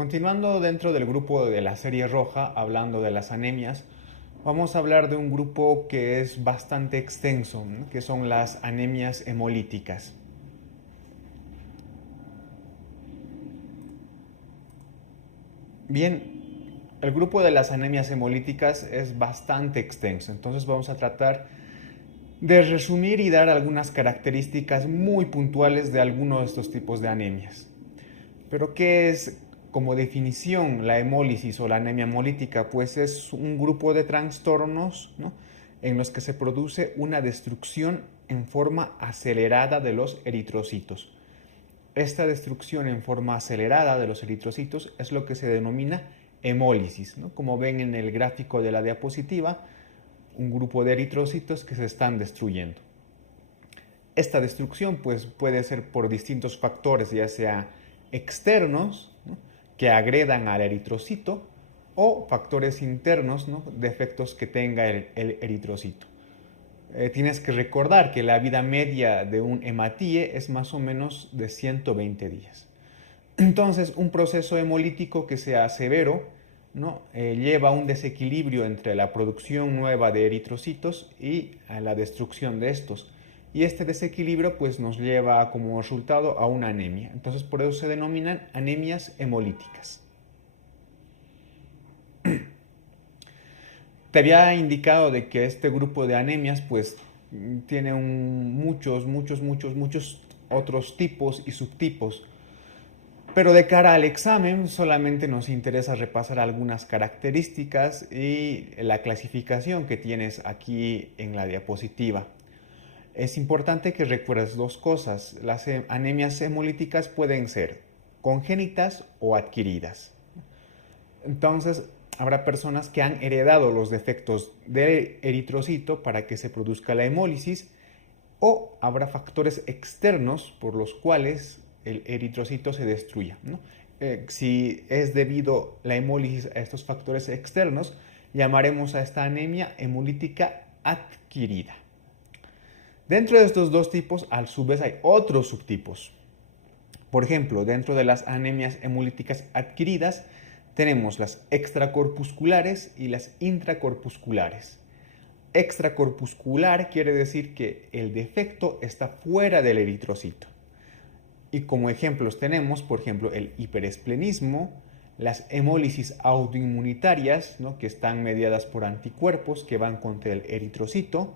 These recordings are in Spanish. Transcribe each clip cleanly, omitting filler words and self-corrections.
Continuando dentro del grupo de la serie roja, hablando de las anemias, vamos a hablar de un grupo que es bastante extenso, ¿no? Que son las anemias hemolíticas. Bien, el grupo de las anemias hemolíticas es bastante extenso, entonces vamos a tratar de resumir y dar algunas características muy puntuales de algunos de estos tipos de anemias. Pero ¿qué es como definición la hemólisis o la anemia hemolítica? Pues es un grupo de trastornos, ¿no?, en los que se produce una destrucción en forma acelerada de los eritrocitos. Esta destrucción en forma acelerada de los eritrocitos es lo que se denomina hemólisis, ¿no? Como ven en el gráfico de la diapositiva, un grupo de eritrocitos que se están destruyendo. Esta destrucción pues, puede ser por distintos factores, ya sea externos, ¿no?, que agredan al eritrocito, o factores internos, ¿no?, defectos que tenga el eritrocito. Tienes que recordar que la vida media de un hematíe es más o menos de 120 días. Entonces, un proceso hemolítico que sea severo, ¿no?, lleva a un desequilibrio entre la producción nueva de eritrocitos y a la destrucción de estos. Y este desequilibrio pues, nos lleva como resultado a una anemia. Entonces, por eso se denominan anemias hemolíticas. Te había indicado de que este grupo de anemias pues tiene muchos otros tipos y subtipos. Pero de cara al examen solamente nos interesa repasar algunas características y la clasificación que tienes aquí en la diapositiva. Es importante que recuerdes dos cosas. Las anemias hemolíticas pueden ser congénitas o adquiridas. Entonces, habrá personas que han heredado los defectos del eritrocito para que se produzca la hemólisis, o habrá factores externos por los cuales el eritrocito se destruya, ¿no? Si es debido la hemólisis a estos factores externos, llamaremos a esta anemia hemolítica adquirida. Dentro de estos dos tipos, a su vez, hay otros subtipos. Por ejemplo, dentro de las anemias hemolíticas adquiridas, tenemos las extracorpusculares y las intracorpusculares. Extracorpuscular quiere decir que el defecto está fuera del eritrocito. Y como ejemplos tenemos, por ejemplo, el hiperesplenismo, las hemólisis autoinmunitarias, ¿no?, que están mediadas por anticuerpos que van contra el eritrocito,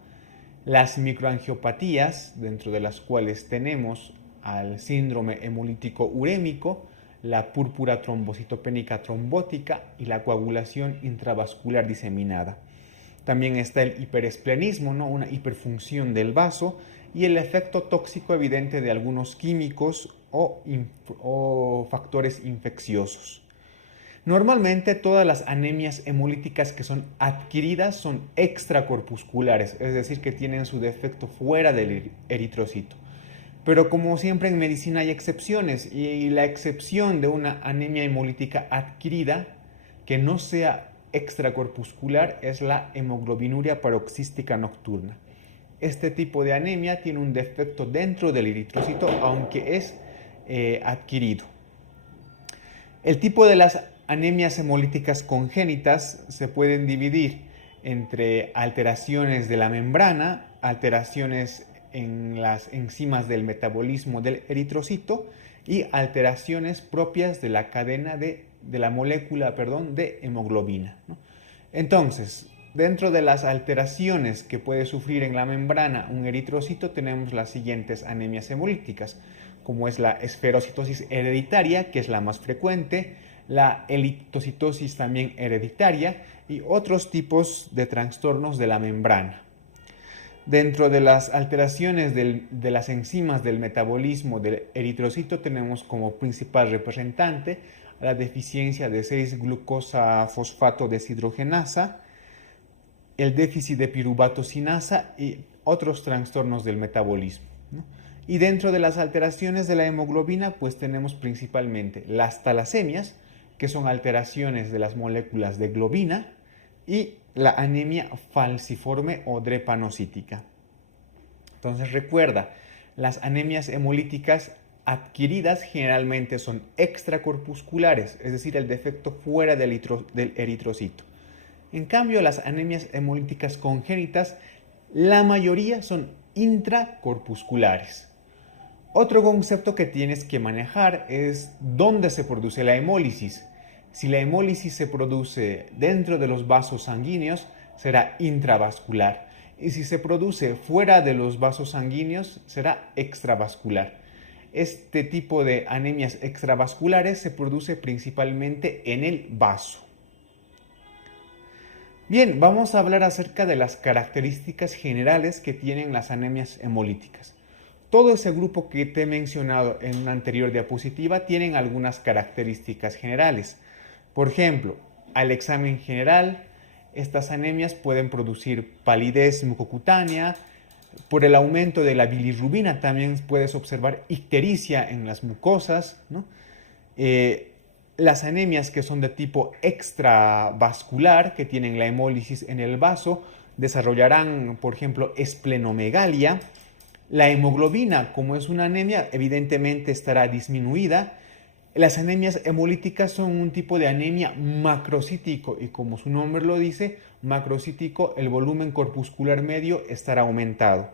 las microangiopatías, dentro de las cuales tenemos al síndrome hemolítico urémico, la púrpura trombocitopénica trombótica y la coagulación intravascular diseminada. También está el hiperesplenismo, ¿no?, una hiperfunción del vaso, y el efecto tóxico evidente de algunos químicos o factores infecciosos. Normalmente todas las anemias hemolíticas que son adquiridas son extracorpusculares, es decir, que tienen su defecto fuera del eritrocito. Pero como siempre en medicina hay excepciones, y la excepción de una anemia hemolítica adquirida que no sea extracorpuscular es la hemoglobinuria paroxística nocturna. Este tipo de anemia tiene un defecto dentro del eritrocito, aunque es adquirido. El tipo de las anemias hemolíticas congénitas se pueden dividir entre alteraciones de la membrana, alteraciones en las enzimas del metabolismo del eritrocito y alteraciones propias de la cadena de la molécula de hemoglobina, ¿no? Entonces, dentro de las alteraciones que puede sufrir en la membrana un eritrocito tenemos las siguientes anemias hemolíticas, como es la esferocitosis hereditaria, que es la más frecuente, la eritocitosis también hereditaria y otros tipos de trastornos de la membrana. Dentro de las alteraciones de las enzimas del metabolismo del eritrocito tenemos como principal representante la deficiencia de 6-glucosa-fosfato deshidrogenasa, el déficit de piruvato sinasa y otros trastornos del metabolismo, ¿no? Y dentro de las alteraciones de la hemoglobina pues tenemos principalmente las talasemias, que son alteraciones de las moléculas de globina, y la anemia falciforme o drepanocítica. Entonces recuerda, las anemias hemolíticas adquiridas generalmente son extracorpusculares, es decir, el defecto fuera del eritrocito. En cambio, las anemias hemolíticas congénitas, la mayoría son intracorpusculares. Otro concepto que tienes que manejar es dónde se produce la hemólisis. Si la hemólisis se produce dentro de los vasos sanguíneos, será intravascular. Y si se produce fuera de los vasos sanguíneos, será extravascular. Este tipo de anemias extravasculares se produce principalmente en el vaso. Bien, vamos a hablar acerca de las características generales que tienen las anemias hemolíticas. Todo ese grupo que te he mencionado en una anterior diapositiva tienen algunas características generales. Por ejemplo, al examen general, estas anemias pueden producir palidez mucocutánea. Por el aumento de la bilirrubina también puedes observar ictericia en las mucosas, ¿no? Las anemias que son de tipo extravascular, que tienen la hemólisis en el vaso, desarrollarán, por ejemplo, esplenomegalia. La hemoglobina, como es una anemia, evidentemente estará disminuida. Las anemias hemolíticas son un tipo de anemia macrocítico y como su nombre lo dice, macrocítico, el volumen corpuscular medio estará aumentado.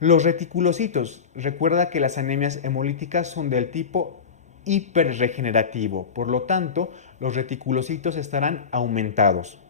Los reticulocitos, recuerda que las anemias hemolíticas son del tipo hiperregenerativo, por lo tanto, los reticulocitos estarán aumentados.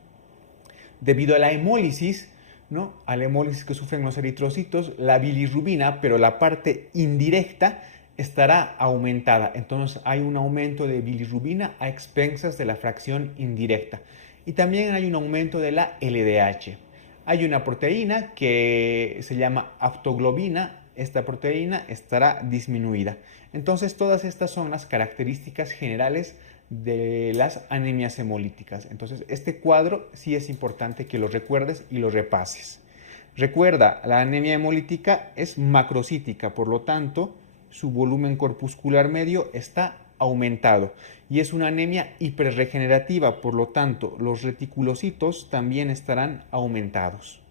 Debido a la hemólisis, ¿no? A la hemólisis que sufren los eritrocitos, la bilirrubina, pero la parte indirecta, estará aumentada. Entonces hay un aumento de bilirrubina a expensas de la fracción indirecta. Y también hay un aumento de la LDH. Hay una proteína que se llama aptoglobina. Esta proteína estará disminuida. Entonces todas estas son las características generales de las anemias hemolíticas. Entonces este cuadro sí es importante que lo recuerdes y lo repases. Recuerda, la anemia hemolítica es macrocítica, por lo tanto, su volumen corpuscular medio está aumentado y es una anemia hiperregenerativa, por lo tanto los reticulocitos también estarán aumentados.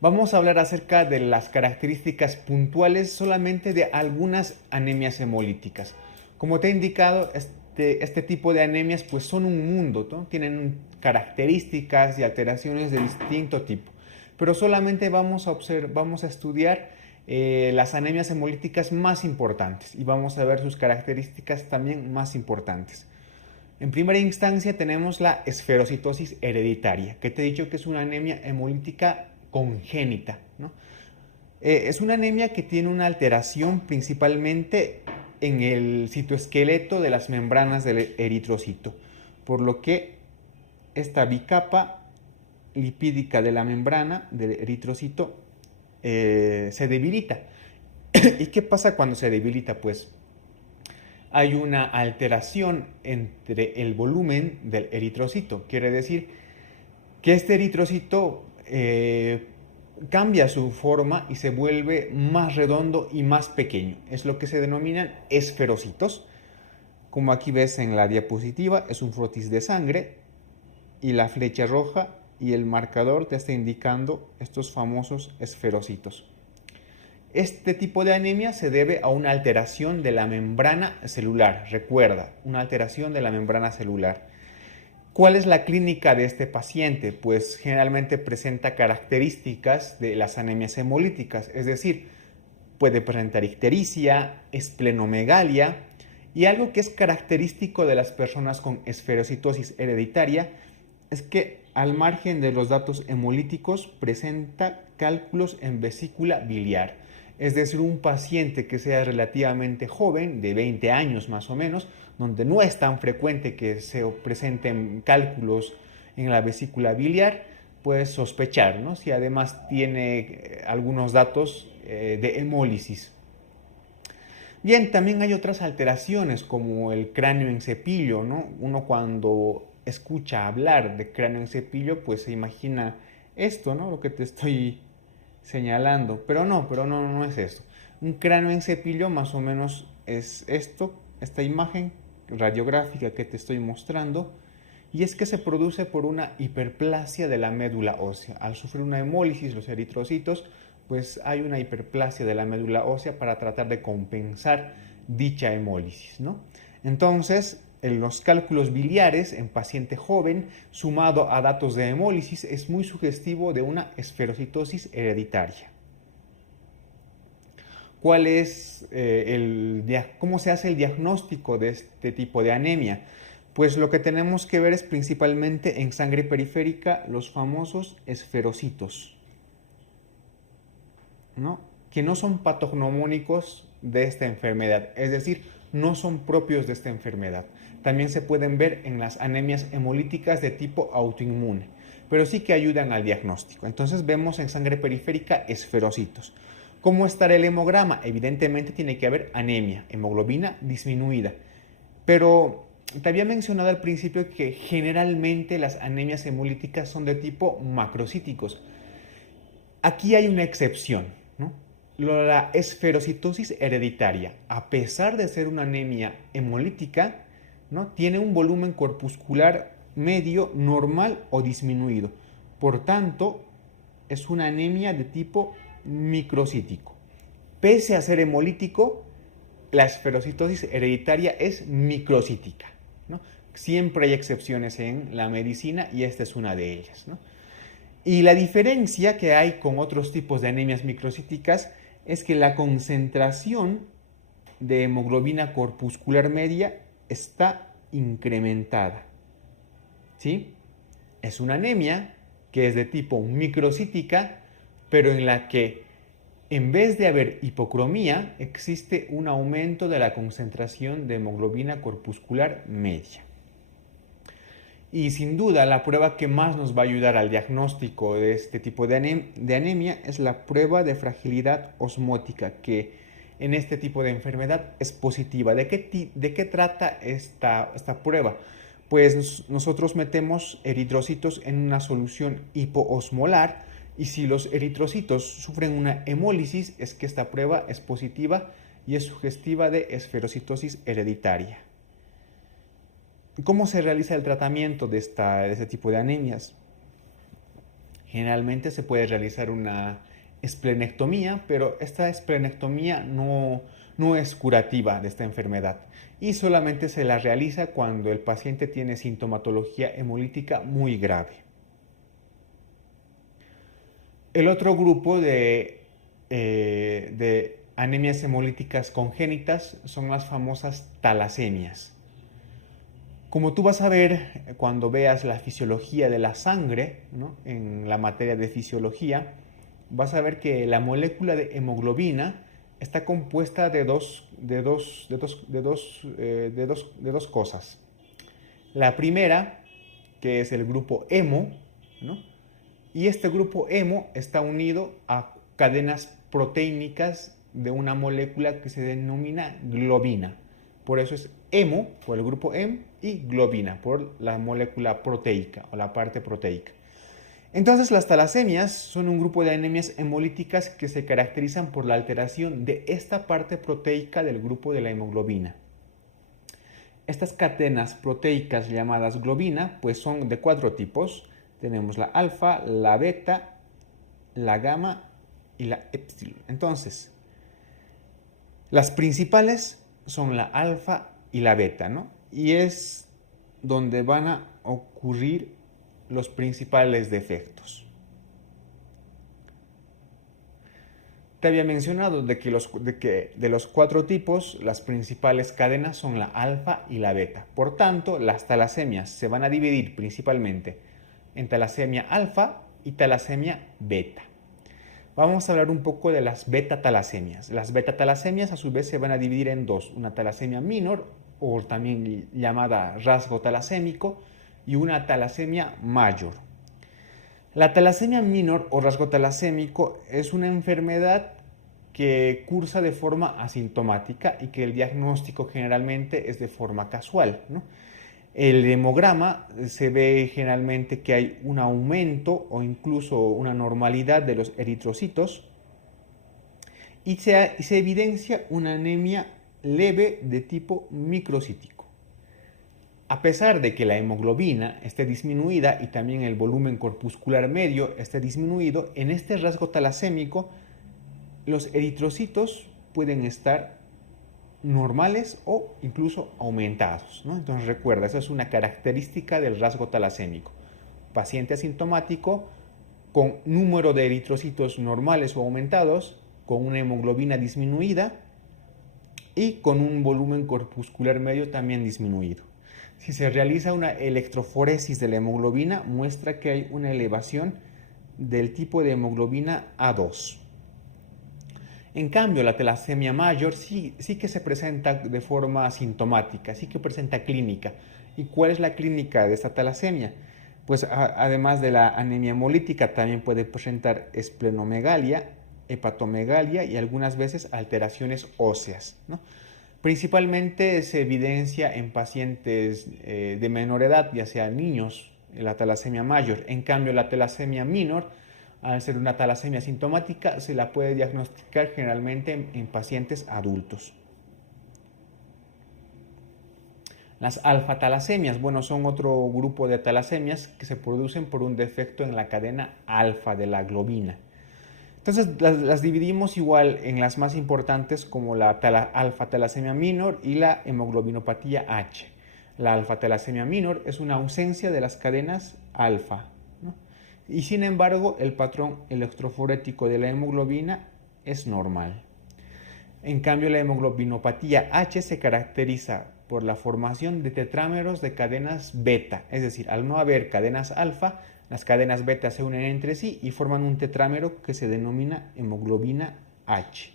Vamos a hablar acerca de las características puntuales solamente de algunas anemias hemolíticas. Como te he indicado, este tipo de anemias pues son un mundo, ¿no? Tienen características y alteraciones de distinto tipo, pero solamente vamos a estudiar las anemias hemolíticas más importantes y vamos a ver sus características también más importantes. En primera instancia tenemos la esferocitosis hereditaria, que te he dicho que es una anemia hemolítica congénita, ¿no? Es una anemia que tiene una alteración principalmente en el citoesqueleto de las membranas del eritrocito, por lo que esta bicapa lipídica de la membrana del eritrocito se debilita. ¿Y qué pasa cuando se debilita? Pues hay una alteración entre el volumen del eritrocito. Quiere decir que este eritrocito cambia su forma y se vuelve más redondo y más pequeño. Es lo que se denominan esferocitos. Como aquí ves en la diapositiva, es un frotis de sangre y la flecha roja y el marcador te está indicando estos famosos esferocitos. Este tipo de anemia se debe a una alteración de la membrana celular. Recuerda, una alteración de la membrana celular. ¿Cuál es la clínica de este paciente? Pues generalmente presenta características de las anemias hemolíticas, es decir, puede presentar ictericia, esplenomegalia y algo que es característico de las personas con esferocitosis hereditaria es que al margen de los datos hemolíticos presenta cálculos en vesícula biliar. Es decir, un paciente que sea relativamente joven, de 20 años más o menos, donde no es tan frecuente que se presenten cálculos en la vesícula biliar, puedes sospechar, ¿no? Si además tiene algunos datos de hemólisis. Bien, también hay otras alteraciones como el cráneo en cepillo, ¿no? Uno cuando escucha hablar de cráneo en cepillo, pues se imagina esto, ¿no? Lo que te estoy señalando, pero no es esto. Un cráneo en cepillo más o menos es esta imagen radiográfica que te estoy mostrando, y es que se produce por una hiperplasia de la médula ósea. Al sufrir una hemólisis, los eritrocitos pues hay una hiperplasia de la médula ósea para tratar de compensar dicha hemólisis, ¿no? Entonces, en los cálculos biliares en paciente joven, sumado a datos de hemólisis, es muy sugestivo de una esferocitosis hereditaria. ¿Cómo se hace el diagnóstico de este tipo de anemia? Pues lo que tenemos que ver es principalmente en sangre periférica los famosos esferocitos, ¿no? Que no son patognomónicos de esta enfermedad, es decir, no son propios de esta enfermedad. También se pueden ver en las anemias hemolíticas de tipo autoinmune, pero sí que ayudan al diagnóstico. Entonces vemos en sangre periférica esferocitos. ¿Cómo estará el hemograma? Evidentemente tiene que haber anemia, hemoglobina disminuida. Pero te había mencionado al principio que generalmente las anemias hemolíticas son de tipo macrocíticos. Aquí hay una excepción, ¿no? La esferocitosis hereditaria, a pesar de ser una anemia hemolítica, ¿no?, tiene un volumen corpuscular medio normal o disminuido. Por tanto, es una anemia de tipo microcítico. Pese a ser hemolítico, la esferocitosis hereditaria es microcítica, ¿no? Siempre hay excepciones en la medicina y esta es una de ellas, ¿no? Y la diferencia que hay con otros tipos de anemias microcíticas es que la concentración de hemoglobina corpuscular media está incrementada, ¿sí? Es una anemia que es de tipo microcítica, pero en la que en vez de haber hipocromía, existe un aumento de la concentración de hemoglobina corpuscular media. Y sin duda, la prueba que más nos va a ayudar al diagnóstico de este tipo de anemia es la prueba de fragilidad osmótica, que en este tipo de enfermedad es positiva. ¿De qué trata esta prueba? Pues nosotros metemos eritrocitos en una solución hipoosmolar y si los eritrocitos sufren una hemólisis es que esta prueba es positiva y es sugestiva de esferocitosis hereditaria. ¿Cómo se realiza el tratamiento de este tipo de anemias? Generalmente se puede realizar una esplenectomía, pero esta esplenectomía no es curativa de esta enfermedad y solamente se la realiza cuando el paciente tiene sintomatología hemolítica muy grave. El otro grupo de anemias hemolíticas congénitas son las famosas talasemias. Como tú vas a ver cuando veas la fisiología de la sangre, ¿no?, en la materia de fisiología, vas a ver que la molécula de hemoglobina está compuesta de dos cosas. La primera, que es el grupo hemo, ¿no?, y este grupo hemo está unido a cadenas proteínicas de una molécula que se denomina globina. Por eso es hemo, por el grupo hem, y globina, por la molécula proteica o la parte proteica. Entonces, las talasemias son un grupo de anemias hemolíticas que se caracterizan por la alteración de esta parte proteica del grupo de la hemoglobina. Estas cadenas proteicas llamadas globina, pues son de 4 tipos. Tenemos la alfa, la beta, la gamma y la epsilon. Entonces, las principales son la alfa y la beta, ¿no? Y es donde van a ocurrir los principales defectos. Te había mencionado de que de los 4 tipos, las principales cadenas son la alfa y la beta. Por tanto, las talasemias se van a dividir principalmente en talasemia alfa y talasemia beta. Vamos a hablar un poco de las beta-talasemias. Las beta-talasemias a su vez se van a dividir en dos, una talasemia minor, o también llamada rasgo talasémico, y una talasemia mayor. La talasemia minor o rasgo talasémico es una enfermedad que cursa de forma asintomática y que el diagnóstico generalmente es de forma casual, ¿no? El hemograma se ve generalmente que hay un aumento o incluso una normalidad de los eritrocitos y se evidencia una anemia leve de tipo microcítico. A pesar de que la hemoglobina esté disminuida y también el volumen corpuscular medio esté disminuido, en este rasgo talasémico los eritrocitos pueden estar normales o incluso aumentados, ¿no? Entonces recuerda, esa es una característica del rasgo talasémico. Paciente asintomático con número de eritrocitos normales o aumentados, con una hemoglobina disminuida y con un volumen corpuscular medio también disminuido. Si se realiza una electroforesis de la hemoglobina, muestra que hay una elevación del tipo de hemoglobina A2. En cambio, la talasemia mayor sí que se presenta de forma asintomática, sí que presenta clínica. ¿Y cuál es la clínica de esta talasemia? Pues además de la anemia hemolítica, también puede presentar esplenomegalia, hepatomegalia y algunas veces alteraciones óseas, ¿no? Principalmente se evidencia en pacientes de menor edad, ya sea niños, la talasemia mayor. En cambio, la talasemia minor, al ser una talasemia sintomática, se la puede diagnosticar generalmente en pacientes adultos. Las alfa-talasemias, bueno, son otro grupo de talasemias que se producen por un defecto en la cadena alfa de la globina. Entonces las dividimos igual en las más importantes como la alfa-talasemia minor y la hemoglobinopatía H. La alfa-talasemia minor es una ausencia de las cadenas alfa, ¿no? Y sin embargo el patrón electroforético de la hemoglobina es normal. En cambio, la hemoglobinopatía H se caracteriza por la formación de tetrámeros de cadenas beta, es decir, al no haber cadenas alfa, las cadenas beta se unen entre sí y forman un tetrámero que se denomina hemoglobina H.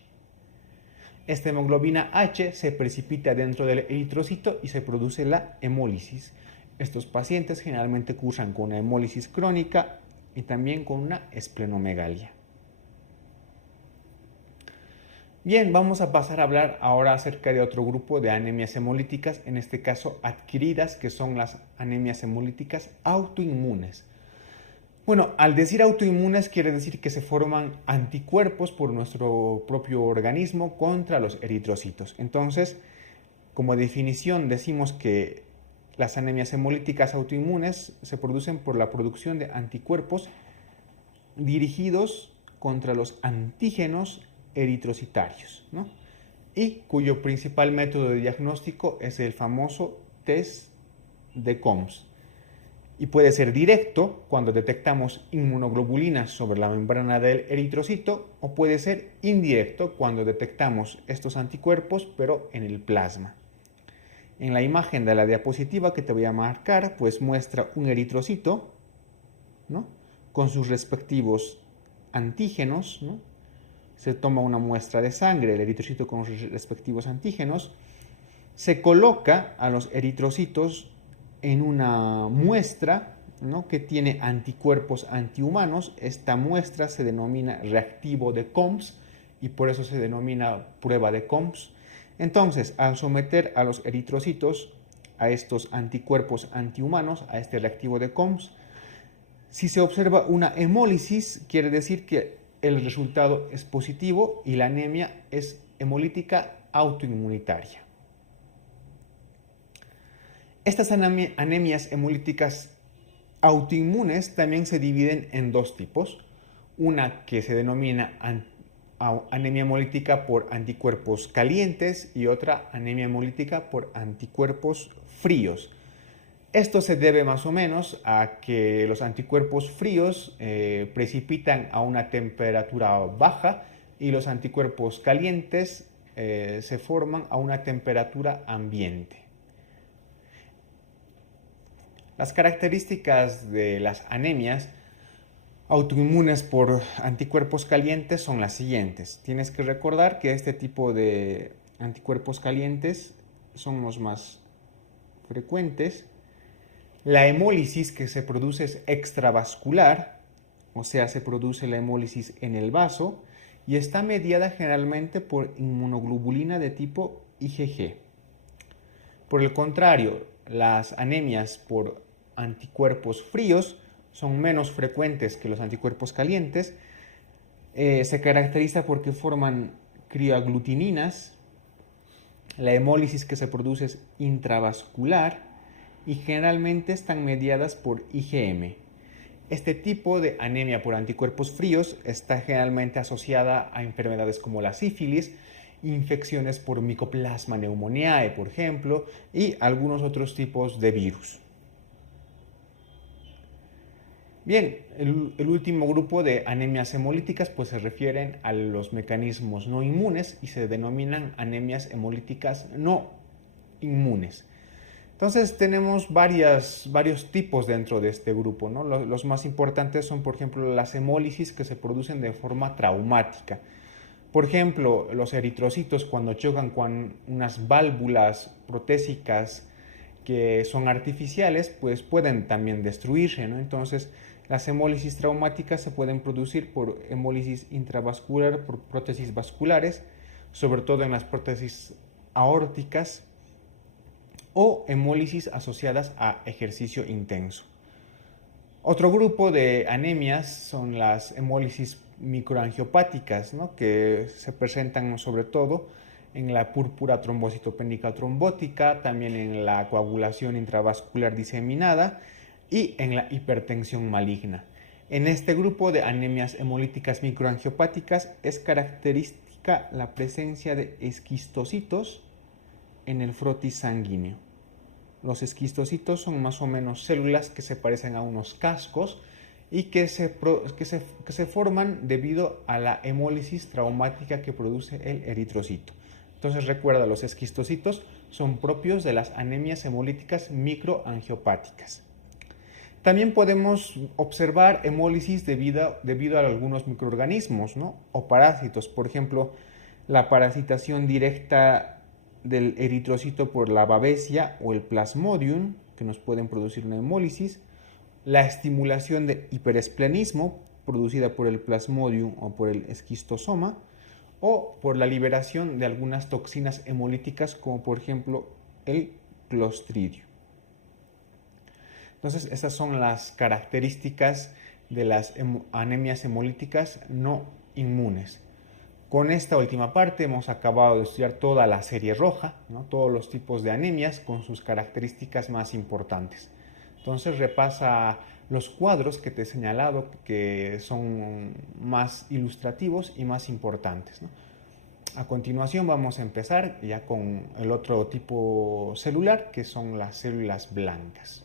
Esta hemoglobina H se precipita dentro del eritrocito y se produce la hemólisis. Estos pacientes generalmente cursan con una hemólisis crónica y también con una esplenomegalia. Bien, vamos a pasar a hablar ahora acerca de otro grupo de anemias hemolíticas, en este caso adquiridas, que son las anemias hemolíticas autoinmunes. Bueno, al decir autoinmunes quiere decir que se forman anticuerpos por nuestro propio organismo contra los eritrocitos. Entonces, como definición decimos que las anemias hemolíticas autoinmunes se producen por la producción de anticuerpos dirigidos contra los antígenos eritrocitarios, ¿no? Y cuyo principal método de diagnóstico es el famoso test de COMS. Y puede ser directo cuando detectamos inmunoglobulinas sobre la membrana del eritrocito, o puede ser indirecto cuando detectamos estos anticuerpos pero en el plasma. En la imagen de la diapositiva que te voy a marcar, pues muestra un eritrocito, ¿no?, con sus respectivos antígenos, ¿no? Se toma una muestra de sangre, el eritrocito con sus respectivos antígenos, se coloca a los eritrocitos en una muestra, ¿no?, que tiene anticuerpos antihumanos. Esta muestra se denomina reactivo de COMS y por eso se denomina prueba de COMS. Entonces, al someter a los eritrocitos a estos anticuerpos antihumanos, a este reactivo de COMS, si se observa una hemólisis, quiere decir que el resultado es positivo y la anemia es hemolítica autoinmunitaria. Estas anemias hemolíticas autoinmunes también se dividen en dos tipos. Una que se denomina anemia hemolítica por anticuerpos calientes y otra anemia hemolítica por anticuerpos fríos. Esto se debe más o menos a que los anticuerpos fríos precipitan a una temperatura baja y los anticuerpos calientes se forman a una temperatura ambiente. Las características de las anemias autoinmunes por anticuerpos calientes son las siguientes. Tienes que recordar que este tipo de anticuerpos calientes son los más frecuentes. La hemólisis que se produce es extravascular, o sea, se produce la hemólisis en el vaso y está mediada generalmente por inmunoglobulina de tipo IgG. Por el contrario, las anemias por anticuerpos fríos son menos frecuentes que los anticuerpos calientes. Se caracteriza porque forman crioaglutininas. La hemólisis que se produce es intravascular y generalmente están mediadas por IgM. Este tipo de anemia por anticuerpos fríos está generalmente asociada a enfermedades como la sífilis, infecciones por Mycoplasma pneumoniae, por ejemplo, y algunos otros tipos de virus. Bien, el último grupo de anemias hemolíticas pues se refieren a los mecanismos no inmunes y se denominan anemias hemolíticas no inmunes. Entonces tenemos varios tipos dentro de este grupo, ¿no? Los más importantes son, por ejemplo, las hemólisis que se producen de forma traumática. Por ejemplo, los eritrocitos cuando chocan con unas válvulas protésicas que son artificiales, pues pueden también destruirse, ¿no? Entonces, las hemólisis traumáticas se pueden producir por hemólisis intravascular, por prótesis vasculares, sobre todo en las prótesis aórticas, o hemólisis asociadas a ejercicio intenso. Otro grupo de anemias son las hemólisis microangiopáticas, ¿no? Que se presentan sobre todo en la púrpura trombocitopénica trombótica, también en la coagulación intravascular diseminada y en la hipertensión maligna. En este grupo de anemias hemolíticas microangiopáticas es característica la presencia de esquistocitos en el frotis sanguíneo. Los esquistocitos son más o menos células que se parecen a unos cascos y que se forman debido a la hemólisis traumática que produce el eritrocito. Entonces recuerda, los esquistocitos son propios de las anemias hemolíticas microangiopáticas. También podemos observar hemólisis debido a algunos microorganismos, ¿no? O parásitos. Por ejemplo, la parasitación directa del eritrocito por la babesia o el plasmodium, que nos pueden producir una hemólisis. La estimulación de hiperesplenismo, producida por el plasmodium o por el esquistosoma, o por la liberación de algunas toxinas hemolíticas, como por ejemplo el clostridio. Entonces, estas son las características de las anemias hemolíticas no inmunes. Con esta última parte hemos acabado de estudiar toda la serie roja, ¿no? Todos los tipos de anemias con sus características más importantes. Entonces repasa los cuadros que te he señalado que son más ilustrativos y más importantes, ¿no? A continuación vamos a empezar ya con el otro tipo celular, que son las células blancas.